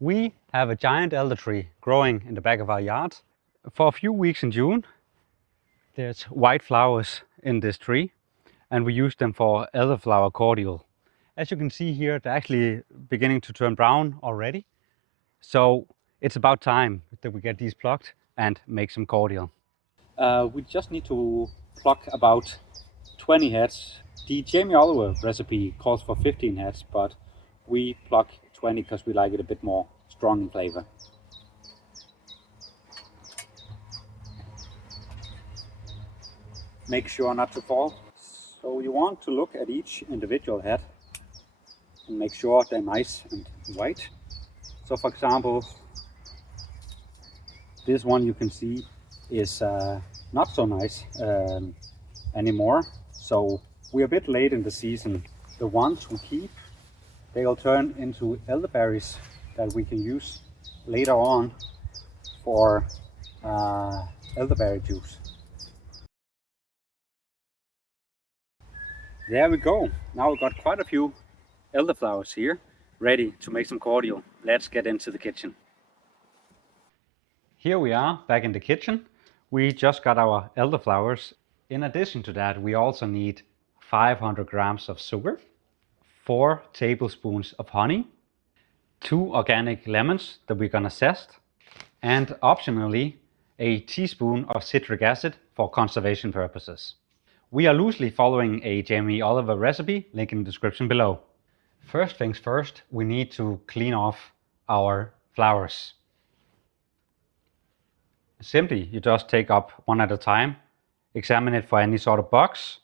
We have a giant elder tree growing in the back of our yard. For a few weeks in June, there's white flowers in this tree, and we use them for Elderflower Cordial. As you can see here, they're actually beginning to turn brown already. So it's about time that we get these plucked and make some cordial. We just need to pluck about 20 heads. The Jamie Oliver recipe calls for 15 heads, but we pluck 20 because we like it a bit more strong in flavor. Make sure not to fall. So you want to look at each individual head and make sure they're nice and white. So for example, this one you can see is not so nice anymore. So we're a bit late in the season. The ones we keep, they'll turn into elderberries that we can use later on for elderberry juice. There we go. Now we've got quite a few elderflowers here ready to make some cordial. Let's get into the kitchen. Here we are back in the kitchen. We just got our elderflowers. In addition to that, we also need 500 grams of sugar, 4 tablespoons of honey, 2 organic lemons that we're gonna zest, and optionally a teaspoon of citric acid for conservation purposes. We are loosely following a Jamie Oliver recipe, link in the description below. First things first, we need to clean off our flowers. Simply, you just take up one at a time, examine it for any sort of bugs.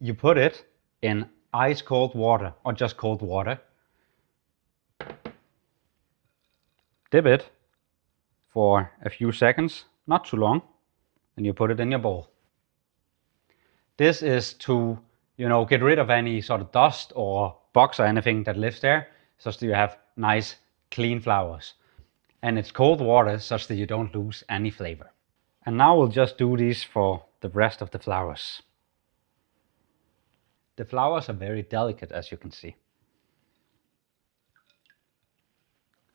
You put it in ice cold water or just cold water. Dip it for a few seconds, not too long, and you put it in your bowl. This is to, get rid of any sort of dust or bugs or anything that lives there, such that you have nice, clean flowers. And it's cold water such that you don't lose any flavor. And now we'll just do these for the rest of the flowers. The flowers are very delicate, as you can see.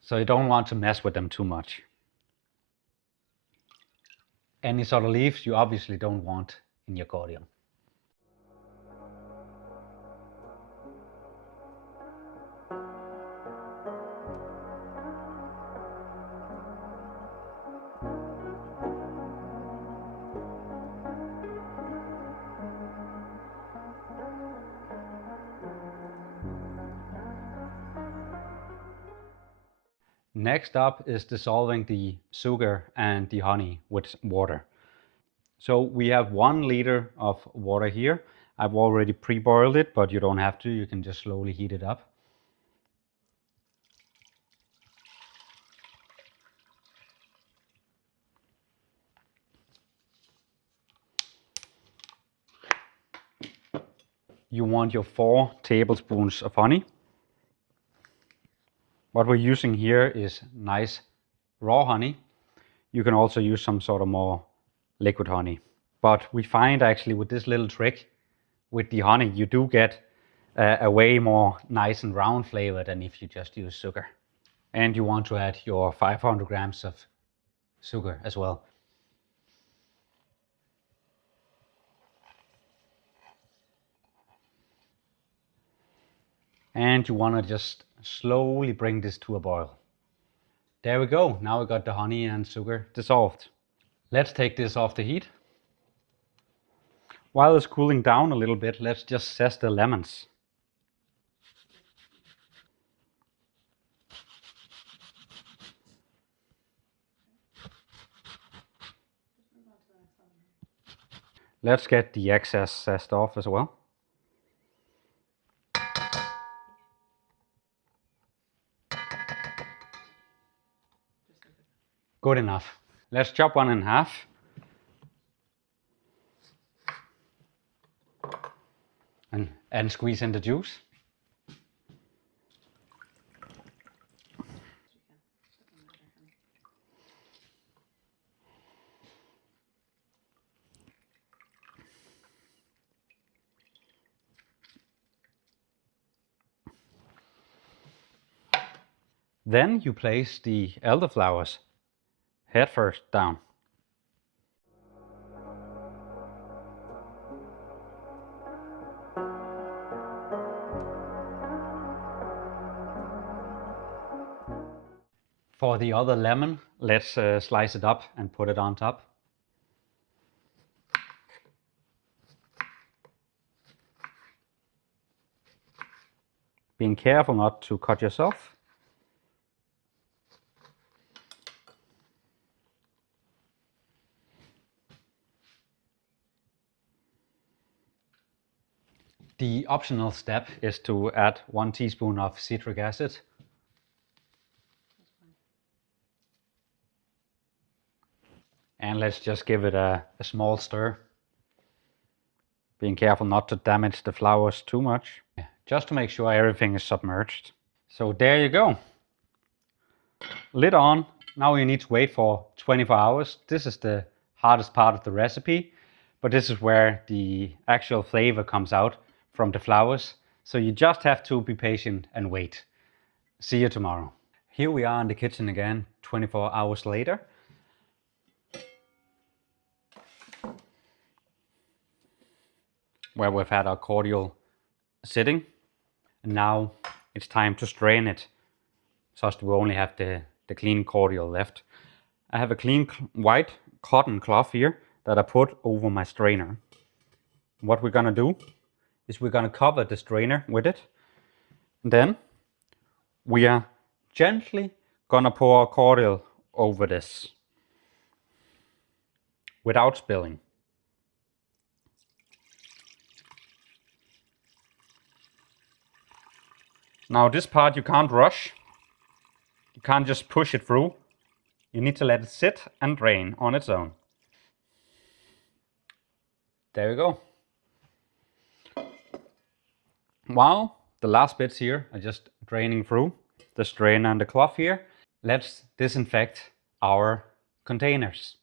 So you don't want to mess with them too much. Any sort of leaves you obviously don't want in your cordial. Next up is dissolving the sugar and the honey with water. So we have 1 liter of water here. I've already pre-boiled it, but you don't have to. You can just slowly heat it up. You want your 4 tablespoons of honey. What we're using here is nice raw honey. You can also use some sort of more liquid honey. But we find actually with this little trick with the honey, you do get a way more nice and round flavor than if you just use sugar. And you want to add your 500 grams of sugar as well. And you want to just slowly bring this to a boil. There we go. Now we got the honey and sugar dissolved. Let's take this off the heat. While it's cooling down a little bit, let's just zest the lemons. Let's get the excess zest off as well. Good enough. Let's chop one in half. And squeeze in the juice. Then you place the elderflowers head first down. For the other lemon, let's slice it up and put it on top. Being careful not to cut yourself. The optional step is to add 1 teaspoon of citric acid. And let's just give it a small stir. Being careful not to damage the flowers too much. Just to make sure everything is submerged. So there you go. Lid on. Now you need to wait for 24 hours. This is the hardest part of the recipe, but this is where the actual flavor comes out from the flowers. So you just have to be patient and wait. See you tomorrow. Here we are in the kitchen again, 24 hours later. Where we've had our cordial sitting. And now it's time to strain it, so we only have the clean cordial left. I have a clean white cotton cloth here that I put over my strainer. What we're gonna do is we're gonna cover the strainer with it. And then we are gently gonna pour our cordial over this without spilling. Now this part you can't rush. You can't just push it through. You need to let it sit and drain on its own. There we go. While the last bits here are just draining through the strainer and the cloth here, let's disinfect our containers.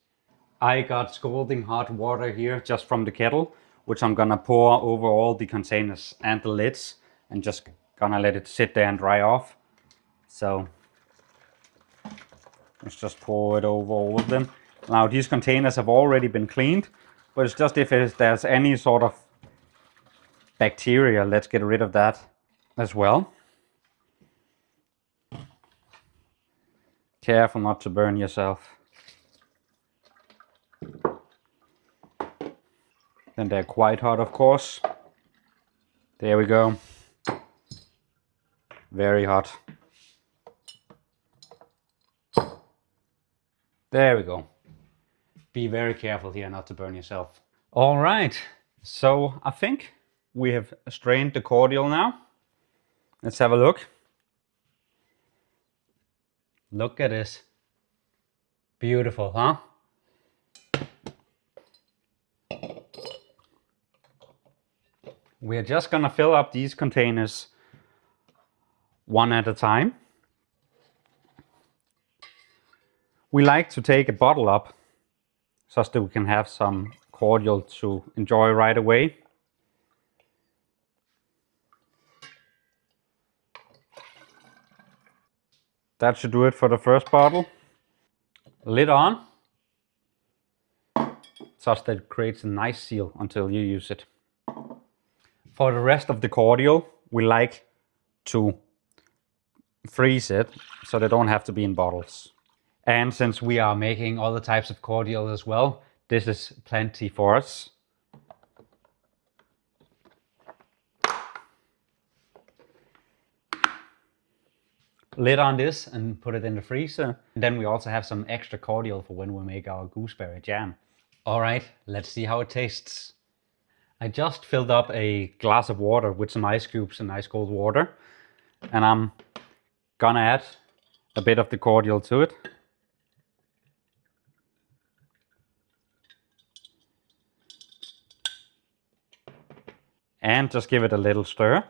I got scalding hot water here just from the kettle, which I'm gonna pour over all the containers and the lids and just gonna let it sit there and dry off. So let's just pour it over all of them. Now these containers have already been cleaned, but it's just if there's any sort of bacteria, let's get rid of that as well. Careful not to burn yourself. Then they're quite hot, of course. There we go. Very hot. There we go. Be very careful here not to burn yourself. All right, so I think we have strained the cordial now. Let's have a look. Look at this. Beautiful, huh? We're just gonna fill up these containers one at a time. We like to take a bottle up so that we can have some cordial to enjoy right away. That should do it for the first bottle. Lid on, such that it creates a nice seal until you use it. For the rest of the cordial, we like to freeze it so they don't have to be in bottles. And since we are making other types of cordial as well, this is plenty for us. Lid on this and put it in the freezer. And then we also have some extra cordial for when we make our gooseberry jam. All right, let's see how it tastes. I just filled up a glass of water with some ice cubes and ice cold water. And I'm gonna add a bit of the cordial to it. And just give it a little stir.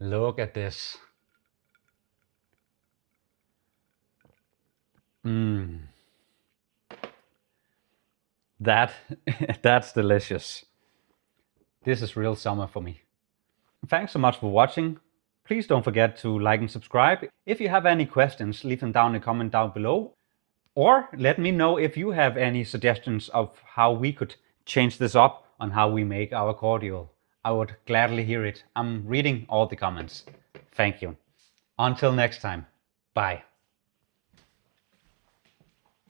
Look at this. That's delicious. This is real summer for me. Thanks so much for watching. Please don't forget to like and subscribe. If you have any questions, leave them down in the comment down below. Or let me know if you have any suggestions of how we could change this up on how we make our cordial. I would gladly hear it. I'm reading all the comments. Thank you. Until next time. Bye.